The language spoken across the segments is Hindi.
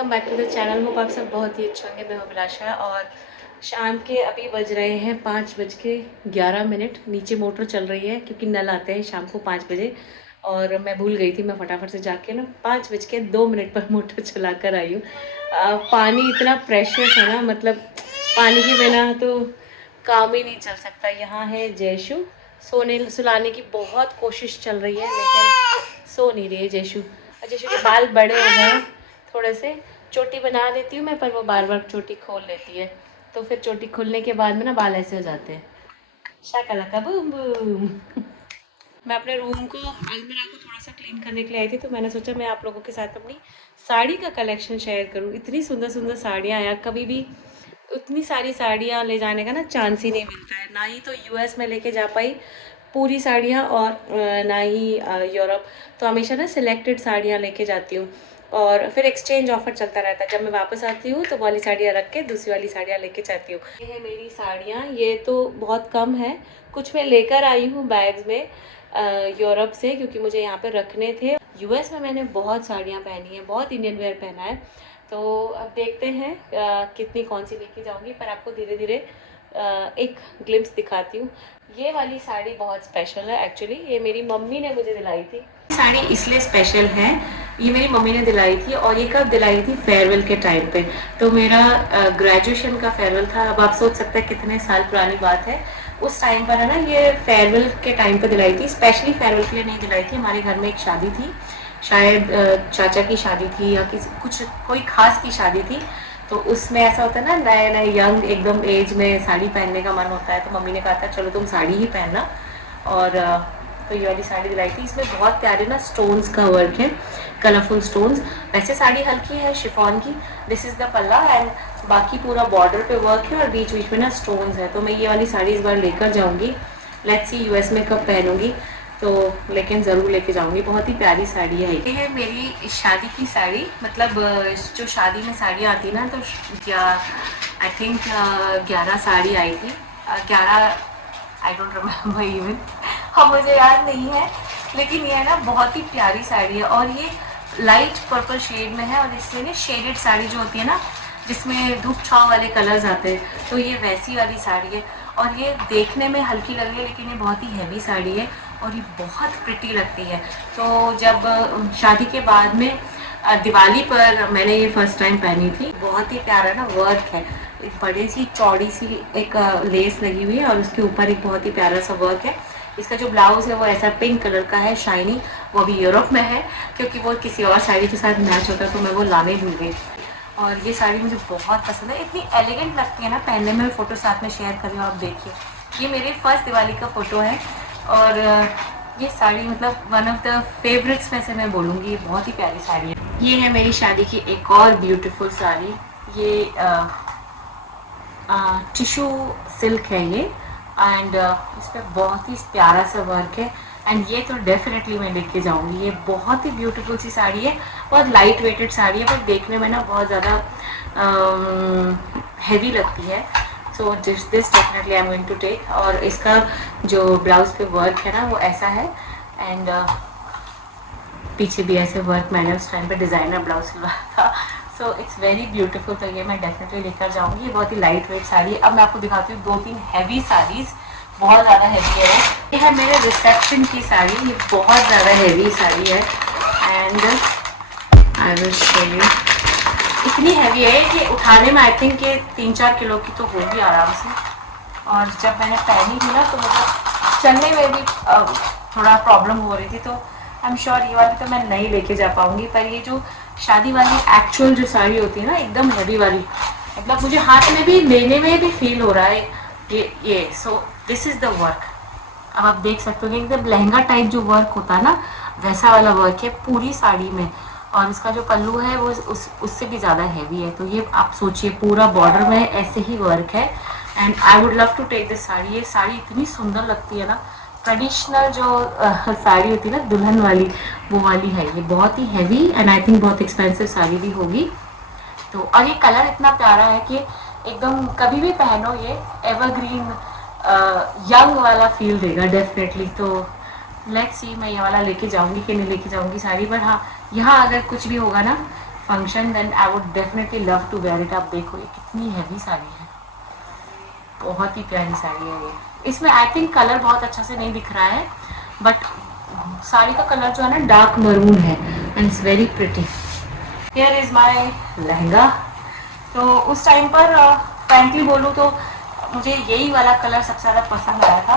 Welcome back to the channel. Hope आप सब बहुत ही अच्छे होंगे। मैं हूं अभिलाषा और शाम के अभी बज रहे हैं 5:11। नीचे मोटर चल रही है क्योंकि नल आते हैं शाम को 5 बजे और मैं भूल गई थी। मैं फटाफट से जाके ना 5:02 पर मोटर चला कर आई हूँ। पानी इतना प्रेशियस है ना, मतलब पानी के बिना तो काम ही नहीं चल सकता। यहाँ है जयशु, सोने सुलाने की बहुत कोशिश चल रही है लेकिन सो नहीं रही है जयशु। और जयशु के बाल बड़े हो गए हैं थोड़े से। चोटी बना देती हूँ मैं, पर वो बार बार चोटी खोल लेती है, तो फिर चोटी खोलने के बाद में ना बाल ऐसे हो जाते हैं। Shakalaka boom boom. मैं अपने रूम को, अलमीरा को थोड़ा सा क्लीन करने के लिए आई थी, तो मैंने सोचा मैं आप लोगों के साथ अपनी साड़ी का कलेक्शन शेयर करूँ। इतनी सुंदर सुंदर साड़ियाँ यार, कभी भी उतनी सारी साड़ियाँ ले जाने का ना चांस ही नहीं मिलता है। ना ही तो यूएस में लेके जा पाई पूरी साड़ियाँ और ना ही यूरोप। तो हमेशा ना सिलेक्टेड साड़ियाँ लेके जाती हूँ और फिर एक्सचेंज ऑफर चलता रहता है। जब मैं वापस आती हूँ तो वाली साड़ियाँ रख के दूसरी वाली साड़ियाँ लेके जाती हूँ। ये है मेरी साड़ियाँ। ये तो बहुत कम है, कुछ मैं लेकर आई हूँ बैग्स में यूरोप से, क्योंकि मुझे यहाँ पे रखने थे। यूएस में मैंने बहुत साड़ियाँ पहनी है, बहुत इंडियन वेयर पहना है। तो अब देखते हैं कितनी कौन सी लेके जाऊँगी, पर आपको धीरे धीरे एक ग्लिम्स दिखाती हूँ। ये वाली साड़ी बहुत स्पेशल है एक्चुअली। ये मेरी मम्मी ने मुझे दिलाई थी। साड़ी इसलिए स्पेशल है, ये मेरी मम्मी ने दिलाई थी और ये कब दिलाई थी, फेयरवेल के टाइम पे। तो मेरा ग्रेजुएशन का फेयरवेल था। अब आप सोच सकते हैं कितने साल पुरानी बात है। उस टाइम पर है ना, ये फेयरवेल के टाइम पे दिलाई थी। स्पेशली फेयरवेल के लिए नहीं दिलाई थी, हमारे घर में एक शादी थी, शायद चाचा की शादी थी या किसी कुछ कोई खास की शादी थी। तो उसमें ऐसा होता है ना, नए नए यंग एकदम एज में साड़ी पहनने का मन होता है। तो मम्मी ने कहा था चलो तुम साड़ी ही पहनना, और तो ये वाली साड़ी दिलाई थी। इसमें बहुत प्यारे ना स्टोन्स का वर्क है, कलरफुल स्टोन्स। वैसे साड़ी हल्की है शिफॉन की। दिस इज़ द पल्ला एंड बाकी पूरा बॉर्डर पे वर्क है और बीच बीच में ना स्टोन्स है। तो मैं ये वाली साड़ी इस बार लेकर जाऊँगी। लेट्स सी यूएस में कब पहनूंगी, तो लेकिन ज़रूर लेके जाऊँगी। बहुत ही प्यारी साड़ी है। ये है मेरी शादी की साड़ी, मतलब जो शादी में साड़ी आती ना, तो आई थिंक 11 साड़ी आई थी। 11, आई डोंट रिमेम्बर इवन, हाँ मुझे याद नहीं है। लेकिन ये है ना बहुत ही प्यारी साड़ी है और ये लाइट पर्पल शेड में है। और इससे ना शेडेड साड़ी जो होती है ना, जिसमें धूप छाव वाले कलर्स आते हैं, तो ये वैसी वाली साड़ी है। और ये देखने में हल्की लग रही है लेकिन ये बहुत ही हैवी साड़ी है और ये बहुत प्रिटी लगती है। तो जब शादी के बाद में दिवाली पर मैंने ये फर्स्ट टाइम पहनी थी। बहुत ही प्यारा ना वर्क है, एक बड़ी सी चौड़ी सी एक लेस लगी हुई है और उसके ऊपर एक बहुत ही प्यारा सा वर्क है। इसका जो ब्लाउज है वो ऐसा पिंक कलर का है, शाइनी। वो भी यूरोप में है क्योंकि वो किसी और साड़ी के साथ मैच होता है, तो मैं वो लाने भूल गई। और ये साड़ी मुझे बहुत पसंद है, इतनी एलिगेंट लगती है ना पहनने में। फ़ोटो साथ में शेयर कर रही हूँ, आप देखिए। ये मेरी फर्स्ट दिवाली का फ़ोटो है और ये साड़ी मतलब वन ऑफ द फेवरेट्स में से मैं बोलूँगी। बहुत ही प्यारी साड़ी है। ये है मेरी शादी की एक और ब्यूटीफुल साड़ी। ये टिशू सिल्क है ये, एंड इस पर बहुत ही प्यारा सा वर्क है। एंड ये तो डेफिनेटली मैं लेके जाऊंगी। ये बहुत ही ब्यूटीफुल सी साड़ी है, बहुत लाइट वेटेड साड़ी है, पर देखने में ना बहुत ज़्यादा हैवी लगती है। So this definitely I am going to take. और इसका जो ब्लाउज पे वर्क है ना वो ऐसा है, एंड पीछे भी ऐसे वर्क मैंने उस टाइम पे डिज़ाइनर ब्लाउज सिलवाया था। So it's very beautiful. तो ये मैं डेफिनेटली लेकर जाऊँगी। ये बहुत ही लाइट वेट साड़ी है। अब मैं आपको दिखाती हूँ 2-3 हैवी साड़ीज़, बहुत ज़्यादा हैवी है। ये है मेरे रिसेप्शन की साड़ी। ये बहुत ज़्यादा हैवी साड़ी है and I will show you. इतनी हैवी है कि उठाने में आई थिंक ये 3-4 किलो की तो होगी आराम से। और जब मैंने पहनी थी ना तो मतलब चलने में भी थोड़ा प्रॉब्लम हो रही थी। तो आई एम श्योर ये वाली तो मैं नहीं लेके जा पाऊँगी। पर ये जो शादी वाली एक्चुअल जो साड़ी होती है ना, एकदम हैवी वाली, मतलब मुझे हाथ में भी लेने में भी फील हो रहा है ये। So this is the work. अब आप देख सकते हो कि एकदम लहंगा टाइप जो वर्क होता है ना, वैसा वाला वर्क है पूरी साड़ी में। और इसका जो पल्लू है वो उससे भी ज़्यादा हैवी है। तो ये आप सोचिए पूरा बॉर्डर में ऐसे ही वर्क है। And I would love to take this sari. ये साड़ी इतनी सुंदर लगती है ना, ट्रेडिशनल जो साड़ी होती है ना दुल्हन वाली, वो वाली है। ये बहुत ही हैवी एंड आई थिंक बहुत एक्सपेंसिव साड़ी भी होगी। तो और ये कलर इतना प्यारा है कि एकदम कभी भी पहनो ये एवरग्रीन यंग वाला फील देगा डेफिनेटली। तो लेट्स सी मैं ये वाला लेके जाऊंगी कि नहीं लेके जाऊंगी साड़ी। पर हाँ, यहाँ अगर कुछ भी होगा ना function then I would definitely love to wear it. आप देखो ये कितनी हैवी साड़ी है, बहुत ही प्यारी साड़ी है ये। इसमें आई थिंक कलर बहुत अच्छा से नहीं दिख रहा है, बट साड़ी का कलर जो है ना डार्क मरून है and it's very pretty. Here is my lehenga. तो उस टाइम पर फ्रैंकली बोलूँ तो मुझे यही वाला कलर सबसे ज़्यादा पसंद आया था।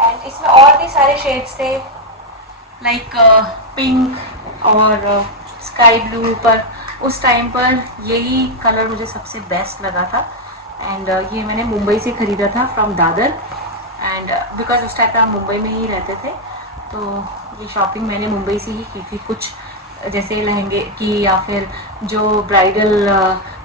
एंड इसमें और भी सारे शेड्स थे लाइक पिंक और स्काई ब्लू, पर उस टाइम पर यही कलर मुझे सबसे बेस्ट लगा था। एंड ये मैंने मुंबई से ख़रीदा था फ्रॉम दादर। एंड बिकॉज उस टाइम पर हम मुंबई में ही रहते थे, तो ये शॉपिंग मैंने मुंबई से ही की थी। कुछ जैसे लहंगे की या फिर जो ब्राइडल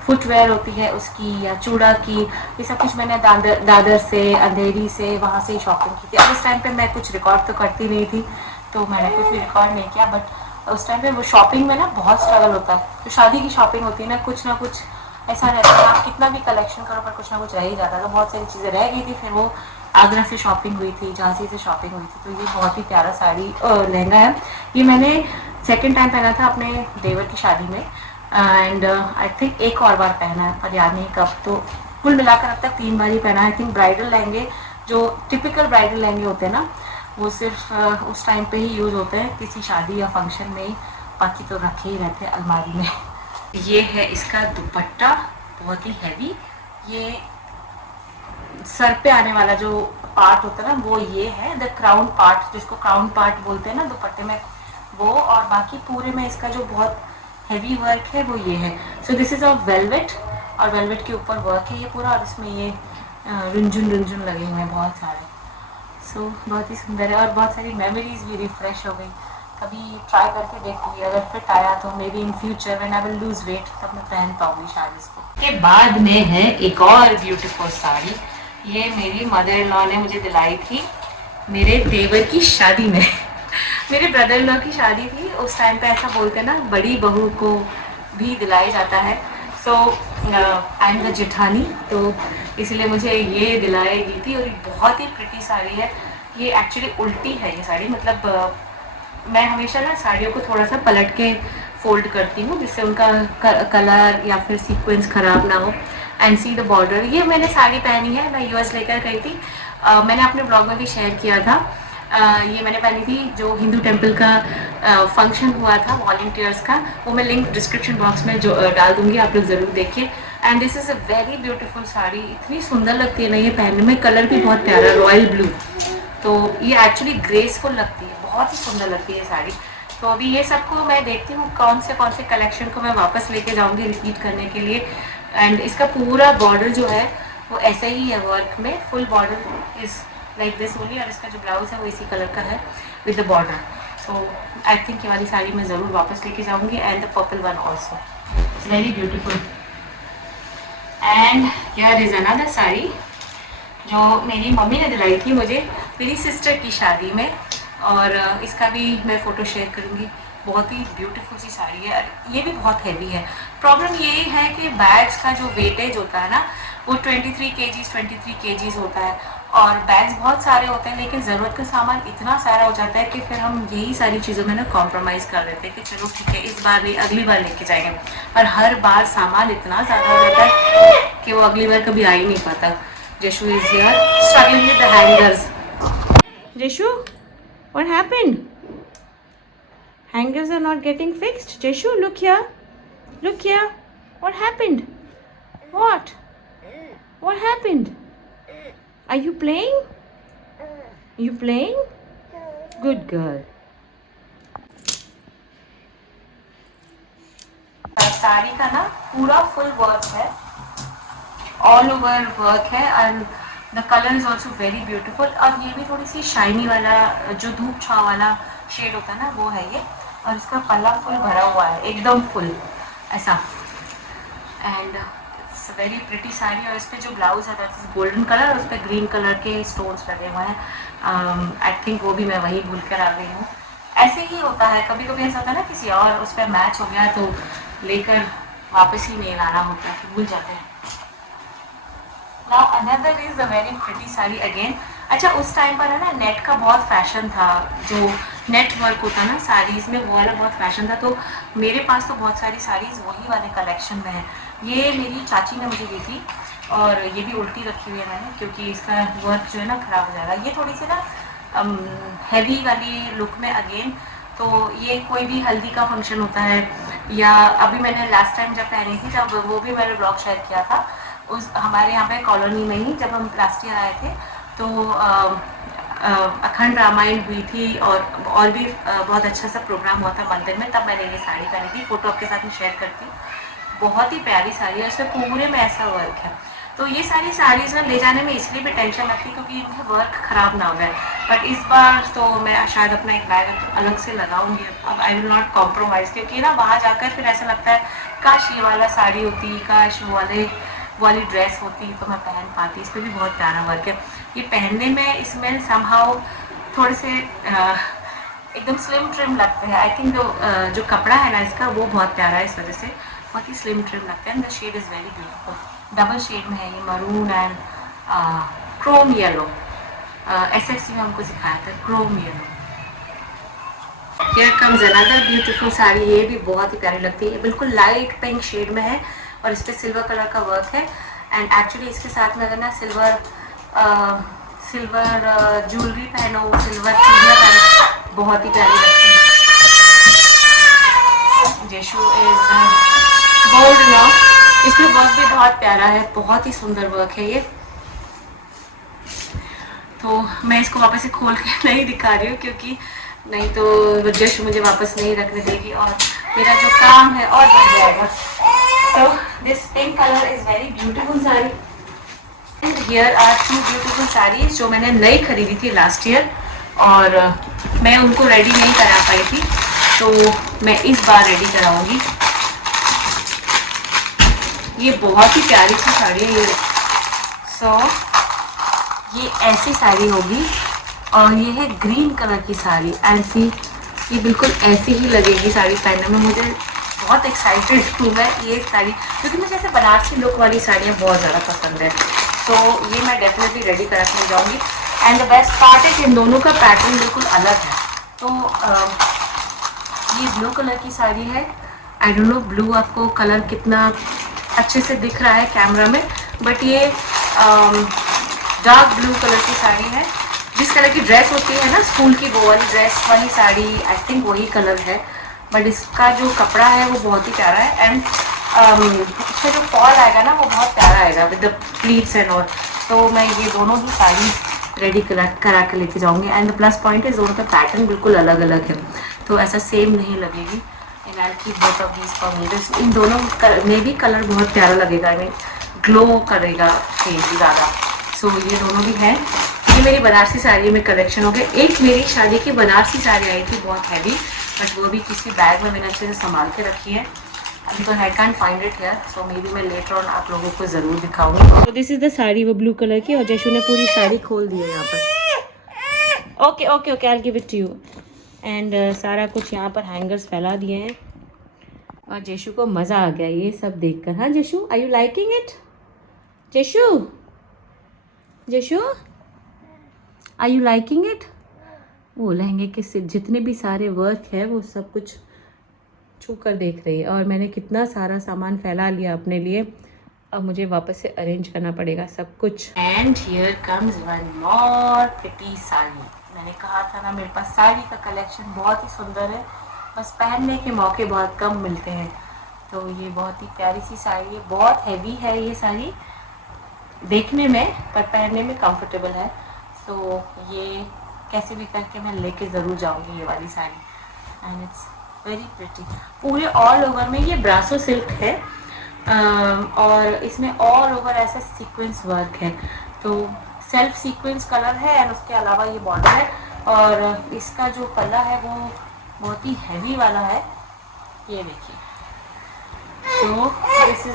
फुटवेयर होती है उसकी, या चूड़ा की, ये सब कुछ मैंने दादर से, अंधेरी से, वहाँ से ही शॉपिंग की थी। अब उस टाइम पे मैं कुछ रिकॉर्ड तो करती नहीं थी, तो मैंने कुछ भी रिकॉर्ड नहीं किया। बट उस टाइम पे वो शॉपिंग में ना बहुत स्ट्रगल होता है। तो शादी की शॉपिंग होती है ना कुछ ऐसा रहता है, आप कितना भी कलेक्शन करो पर कुछ ना कुछ रह ही जाता है। तो बहुत सारी चीज़ें रह गई थी। फिर वो आगरा से शॉपिंग हुई थी, झांसी से शॉपिंग हुई थी। तो ये बहुत ही प्यारा साड़ी लहंगा है। ये मैंने सेकेंड टाइम पहना था अपने देवर की शादी में, एंड आई थिंक एक और बार पहना है पर याद नहीं कब। तो कुल मिलाकर अब तक 3 बार ही पहना है। आई थिंक ब्राइडल लहंगे जो टिपिकल ब्राइडल लहंगे होते हैं ना, वो सिर्फ उस टाइम पे ही यूज़ होते हैं किसी शादी या फंक्शन में ही, बाकी तो रखे ही रहते हैं अलमारी में। ये है इसका दुपट्टा, बहुत ही हैवी। ये सर पे आने वाला जो पार्ट होता है ना वो ये है द क्राउन पार्ट, जिसको क्राउन पार्ट बोलते हैं ना दुपट्टे में, वो। और बाकी पूरे में इसका जो बहुत हैवी वर्क है वो ये है। So this is of velvet, और वेलवेट के ऊपर वर्क है ये पूरा, और इसमें ये रुंझुन रुंझुन लगे हुए हैं बहुत सारे। सो बहुत ही सुंदर है, और बहुत सारी मेमोरीज भी रिफ्रेश हो गई। कभी ट्राई करके देखूंगी, अगर फिट आया तो may be in future when I will lose weight तब मैं पहन पाऊंगी शायद इसको। के बाद में है एक और ब्यूटीफुल साड़ी। ये मेरी मदर इन लॉ ने मुझे दिलाई थी मेरे देवर की शादी में। मेरे ब्रदर इन लॉ की शादी थी उस टाइम पे, ऐसा बोलते हैं ना बड़ी बहू को भी दिलाया जाता है। सो आई एम द जेठानी, तो इसलिए मुझे ये दिलाई गई थी। और ये बहुत ही प्रिटी साड़ी है। ये एक्चुअली उल्टी है ये साड़ी, मतलब मैं हमेशा ना साड़ियों को थोड़ा सा पलट के फोल्ड करती हूँ जिससे उनका कलर या फिर सीक्वेंस ख़राब ना हो। And see the border. ये मैंने साड़ी पहनी है, मैं यूएस लेकर गई थी। मैंने अपने ब्लॉग में भी शेयर किया था। ये मैंने पहनी थी जो हिंदू टेम्पल का फंक्शन हुआ था वॉलंटियर्स का, वो मैं लिंक डिस्क्रिप्शन बॉक्स में जो डाल दूँगी, आप लोग ज़रूर देखिए। And this is a very beautiful sari, इतनी सुंदर लगती है ना ये पहनने में। कलर भी बहुत प्यारा रॉयल ब्लू, तो ये एक्चुअली ग्रेसफुल लगती है, बहुत ही सुंदर लगती है साड़ी। तो अभी ये सबको मैं देखती हूँ कौन से कलेक्शन को मैं वापस लेके जाऊँगी रिपीट करने के लिए। एंड इसका पूरा बॉर्डर जो है वो ऐसा ही है वर्क में, full border is like this only. और इसका जो ब्लाउज है वो इसी कलर का है with the border. So I think ये वाली साड़ी मैं ज़रूर वापस लेके जाऊँगी, and the purple one also, it's very beautiful. And here is another sari जो मेरी मम्मी ने दिलाई थी मुझे मेरी सिस्टर की शादी में, और इसका भी मैं फ़ोटो शेयर करूँगी। बहुत ही ब्यूटीफुल सी साड़ी है, ये भी बहुत हैवी है। प्रॉब्लम ये है कि बैग्स का जो वेटेज होता है ना वो 23 kgs होता है, और बैग्स बहुत सारे होते हैं, लेकिन ज़रूरत का सामान इतना सारा हो जाता है कि फिर हम यही सारी चीज़ों में ना कॉम्प्रोमाइज़ कर देते हैं कि चलो ठीक है इस बार नहीं अगली बार लेके जाएंगे। पर हर बार सामान इतना ज़्यादा हो जाता है कि वो अगली बार कभी आ ही नहीं पाता। Jeshu is here struggling with the hangers. Jeshu, what happened? Hangers are not getting fixed. Jeshu, look here. Look here. What happened? What? What happened? Are you playing? You playing? Good girl. Sari का ना पूरा फुल वर्क है, ऑल ओवर वर्क है, and the colour is also very beautiful. और ये भी थोड़ी सी शाइनी वाला जो धूप छाव वाला शेड होता है ना वो है ये। और इसका पल्ला फुल भरा हुआ है एकदम फुल ऐसा, and it's very pretty sari. और इस पर जो ब्लाउज है दैट इज गोल्डन कलर, और उस पर ग्रीन कलर के स्टोन्स लगे हुए हैं। आई थिंक वो भी मैं वही भूल कर आ गई हूँ। ऐसे ही होता है कभी कभी, ऐसा होता है ना किसी और उस पर मैच हो गया तो लेकर वापस ही नहीं लाना होता है, भूल जाते हैं। Now another is a very pretty sari again। अच्छा उस टाइम पर है ना नेट का बहुत फैशन था, जो नेट वर्क होता ना साड़ीज़ में, वो वाला बहुत फैशन था। तो मेरे पास तो बहुत सारी साड़ीज़ वही वाले कलेक्शन में है। ये मेरी चाची ने मुझे दी थी और ये भी उल्टी रखी हुई है मैंने, क्योंकि इसका वर्क जो है ना ख़राब हो जाएगा। ये थोड़ी सी ना हैवी वाली लुक में अगेन। तो ये कोई भी हल्दी का फंक्शन होता है, या अभी मैंने लास्ट टाइम जब पहनी थी तब वो भी मैंने ब्लॉग शेयर किया था, उस हमारे यहाँ पे कॉलोनी में ही जब हम लास्ट ईयर आए थे तो अखंड रामायण हुई थी और भी बहुत अच्छा सा प्रोग्राम हुआ था मंदिर में, तब मैंने ये साड़ी पहनी थी। फ़ोटो आपके साथ में शेयर करती हूँ। बहुत ही प्यारी साड़ी है, उसमें पूरे में ऐसा वर्क है। तो ये सारी साड़ीज़ ना ले जाने में इसलिए भी टेंशन लगती है क्योंकि इनका वर्क ख़राब ना हो जाए। बट इस बार तो मैं शायद अपना एक बैग अलग से लगाऊंगी। अब आई विल नॉट कॉम्प्रोमाइज़, क्योंकि ना वहाँ जाकर फिर ऐसा लगता है काश ये वाला साड़ी होती, काश वो वाली ड्रेस होती तो मैं पहन पाती। इस पर भी बहुत प्यारा वर्क है। ये पहनने में इसमें समहाउ थोड़े से एकदम स्लिम ट्रिम लगते हैं। आई थिंक जो कपड़ा है ना इसका वो बहुत प्यारा है, इस वजह से बहुत ही स्लिम ट्रिम लगता है। The shade is very beautiful, double shade में है ये, maroon and chrome yellow. SSC में हमको सिखाया था chrome yellow. Here comes another beautiful sari. ये भी बहुत ही प्यारी लगती है, बिल्कुल लाइट पिंक शेड में है और इस पर सिल्वर कलर का वर्क है। एंड एक्चुअली इसके साथ में अगर ना सिल्वर ज्वेलरी पहनो, सिल्वर चूड़ियाँ पहनो, बहुत ही प्यारी लगती है। जेशु इज बोल्ड नाउ। इसमें वर्क भी बहुत प्यारा है, बहुत ही सुंदर वर्क है ये। तो मैं इसको वापस से खोल के नहीं दिखा रही हूँ क्योंकि नहीं तो जश मुझे वापस नहीं रखने देगी और मेरा जो काम है और बढ़ जाएगा। So this pink colour is very beautiful sari. Here are 2 beautiful saris जो मैंने नई खरीदी थी लास्ट ईयर और मैं उनको रेडी नहीं करा पाई थी, तो मैं इस बार रेडी कराऊंगी। ये बहुत ही प्यारी सी साड़ी है ये। सो ये ऐसी साड़ी होगी और ये है ग्रीन कलर की साड़ी। ऐसी ये बिल्कुल ऐसी ही लगेगी साड़ी पहनने में। मुझे बहुत एक्साइटेड हूँ मैं ये साड़ी, क्योंकि मुझे ऐसे बनारसी लुक वाली साड़ियाँ बहुत ज़्यादा पसंद है। तो ये मैं डेफिनेटली रेडी करा के जाऊँगी। एंड द बेस्ट पार्ट है कि इन दोनों का पैटर्न बिल्कुल अलग है। तो ये ब्लू कलर की साड़ी है। आई डोंट नो ब्लू आपको कलर कितना अच्छे से दिख रहा है कैमरा में, बट ये डार्क ब्लू कलर की साड़ी है। जिस कलर की ड्रेस होती है ना स्कूल की, वो वाली ड्रेस वाली साड़ी आई थिंक वही कलर है, बट इसका जो कपड़ा है वो बहुत ही प्यारा है। एंड इसका जो फॉल आएगा ना वो बहुत प्यारा आएगा with the pleats and all. तो मैं ये दोनों ही साड़ी रेडी करा के लेके जाऊँगी। एंड द प्लस पॉइंट है दोनों का पैटर्न बिल्कुल अलग अलग है, तो ऐसा सेम नहीं लगेगी। And I keep both of these for me. इन दोनों में भी कलर बहुत प्यारा लगेगा, आई मीन ग्लो करेगा फेस ज़्यादा। सो ये दोनों भी हैं। ये मेरी बनारसी साड़ी में कलेक्शन हो गया। एक मेरी शादी की बनारसी साड़ी आई थी बहुत हैवी, बट वो भी किसी बैग में मैंने अच्छे से संभाल के रखी है। अभी तो I can't find it here, so may be मैं लेटर ऑन आप लोगों को ज़रूर दिखाऊंगी। तो दिस इज़ द साड़ी, वो ब्लू कलर की, और जशु ने पूरी साड़ी खोल दी है यहाँ पर। Okay okay okay, I will give it to you. And सारा कुछ यहाँ पर हैंगर्स फैला दिए हैं और जशु को मज़ा आ गया ये सब देखकर। हाँ Jashu, are you liking it? Jashu Jashu, are you liking it? वो लहंगे के जितने भी सारे वर्क है वो सब कुछ छू कर देख रही है। और मैंने कितना सारा सामान फैला लिया अपने लिए, अब मुझे वापस से अरेंज करना पड़ेगा सब कुछ। And here comes one more pretty sari. मैंने कहा था ना मेरे पास साड़ी का कलेक्शन बहुत ही सुंदर है, बस पहनने के मौके बहुत कम मिलते हैं। तो ये बहुत ही प्यारी सी साड़ी है, बहुत हैवी है ये साड़ी देखने में, पर पहनने में कंफर्टेबल है। सो ये कैसे भी करके मैं लेके ज़रूर जाऊंगी ये वाली sari. And it's very pretty. पूरे ऑल ओवर में ये ब्रासो सिल्क है और इसमें ऑल ओवर ऐसा सीक्वेंस वर्क है। तो सेल्फ सीक्वेंस कलर है एंड उसके अलावा ये बॉर्डर है। और इसका जो पल्ला है वो बहुत ही हैवी वाला है, ये देखिए। तो दिस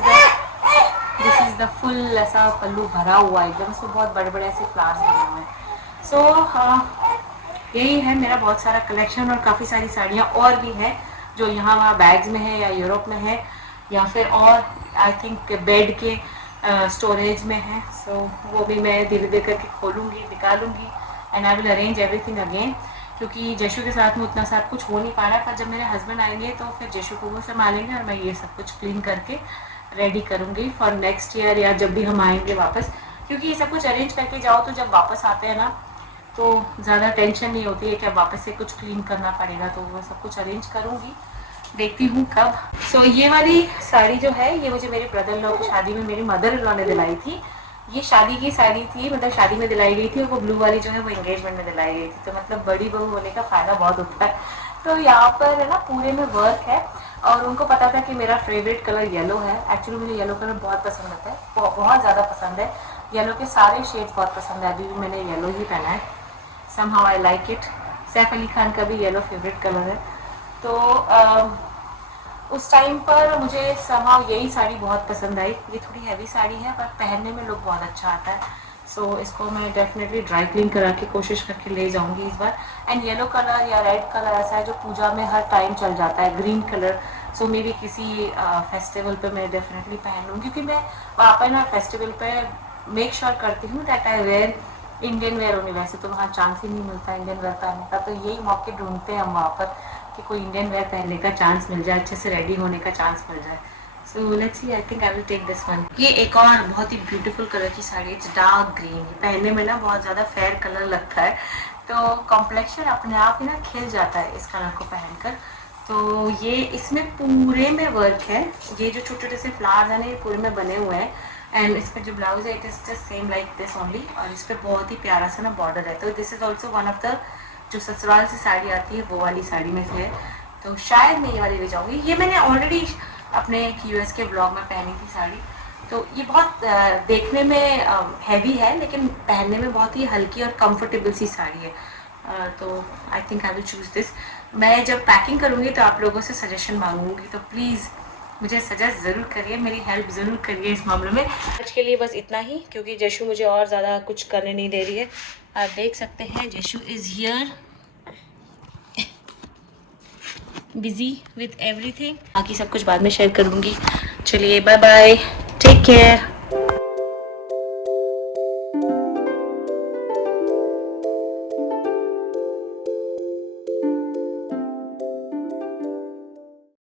इज़ द फुल ऐसा पल्लू भरा हुआ एकदम से, बहुत बड़े बड़े ऐसे फ्लावर्स बने हुए हैं। सो यही है मेरा बहुत सारा कलेक्शन, और काफ़ी सारी साड़ियाँ और भी हैं जो यहाँ वहाँ बैग्स में है या यूरोप में है या फिर और आई थिंक बेड के स्टोरेज में है। सो वो भी मैं धीरे धीरे करके खोलूँगी, निकालूँगी and I will arrange everything again. क्योंकि जशु के साथ में उतना सब कुछ हो नहीं पा रहा है। पर जब मेरे हस्बैंड आएंगे तो फिर जशु को वो संभालेंगे और मैं ये सब कुछ क्लीन करके रेडी करूँगी फॉर नेक्स्ट ईयर, या जब भी हम आएंगे वापस। क्योंकि ये सब कुछ अरेंज करके जाओ तो जब वापस आते हैं ना तो ज़्यादा टेंशन नहीं होती है कि अब वापस से कुछ क्लीन करना पड़ेगा। तो वो सब कुछ अरेंज करूँगी, देखती हूँ कब। सो ये वाली साड़ी जो है ये मुझे मेरे ब्रदर लॉ की शादी में मेरी मदर इन लॉ ने दिलाई थी। ये शादी की साड़ी थी, मतलब शादी में दिलाई गई थी, और वो ब्लू वाली जो है वो एंगेजमेंट में दिलाई गई थी। तो मतलब बड़ी बहू होने का फ़ायदा बहुत होता है। तो यहाँ पर है ना पूरे में वर्क है, और उनको पता था कि मेरा फेवरेट कलर येलो है। एक्चुअली मुझे येलो कलर बहुत पसंद आता है, बहुत ज़्यादा पसंद है। येलो के सारे शेड्स बहुत पसंद है। अभी भी मैंने येलो ही पहना है, somehow I like it। Saif Ali Khan का भी येलो फेवरेट कलर है। तो उस टाइम पर मुझे somehow यही साड़ी बहुत पसंद आई। ये थोड़ी हैवी साड़ी है पर पहनने में लुक बहुत अच्छा आता है। सो इसको मैं डेफिनेटली ड्राई क्लीन करा के कोशिश करके ले जाऊंगी इस बार। एंड येलो कलर या रेड कलर ऐसा है जो पूजा में हर टाइम चल जाता है। Green colour so may be किसी फेस्टिवल पे मैं डेफिनेटली पहन लूँगी, क्योंकि मैं वहाँ पर ना फेस्टिवल पे मेक श्योर करती हूँ that I wear Indian wear होने। वैसे तो वहाँ चांस ही नहीं मिलता इंडियन वेयर पहनने का, तो यही मौके ढूंढते हैं हम वहाँ पर कि कोई इंडियन वेयर पहनने का चांस मिल जाए, अच्छे से रेडी होने का चांस मिल जाए। So let's see, I think I will take this one. ये एक और बहुत ही ब्यूटीफुल कलर की साड़ी, इट्स डार्क ग्रीन। पहनने में ना बहुत ज़्यादा फेयर कलर लगता है, तो कॉम्प्लेक्शन अपने आप ही ना खिल जाता है इस कलर को पहनकर। तो ये इसमें पूरे में वर्क है। ये जो छोटे छोटे से फ्लावर्स हैं ना ये पूरे में बने हुए हैं। एंड इस पर जो ब्लाउज है it is just same like this only, और इस पर बहुत ही प्यारा सा ना बॉर्डर है। तो this is also one of the जो ससुराल से साड़ी आती है वो वाली साड़ी में से है। तो शायद मैं ये वाली ले जाऊँगी। ये मैंने ऑलरेडी अपने एक यूएस के ब्लॉग में पहनी थी साड़ी। तो ये बहुत देखने में हैवी है, लेकिन पहनने में बहुत ही हल्की और कंफर्टेबल सी साड़ी है। तो आई think I will choose this. मैं जब पैकिंग करूँगी तो आप लोगों से सजेशन मांगूंगी, तो प्लीज़ मुझे सजेस्ट ज़रूर करिए, मेरी हेल्प ज़रूर करिए इस मामले में। आज के लिए बस इतना ही, क्योंकि जशु मुझे और ज़्यादा कुछ करने नहीं दे रही है। आप देख सकते हैं Jashu is here busy with everything. बाकी सब कुछ बाद में शेयर करूँगी। चलिए बाय बाय, टेक केयर।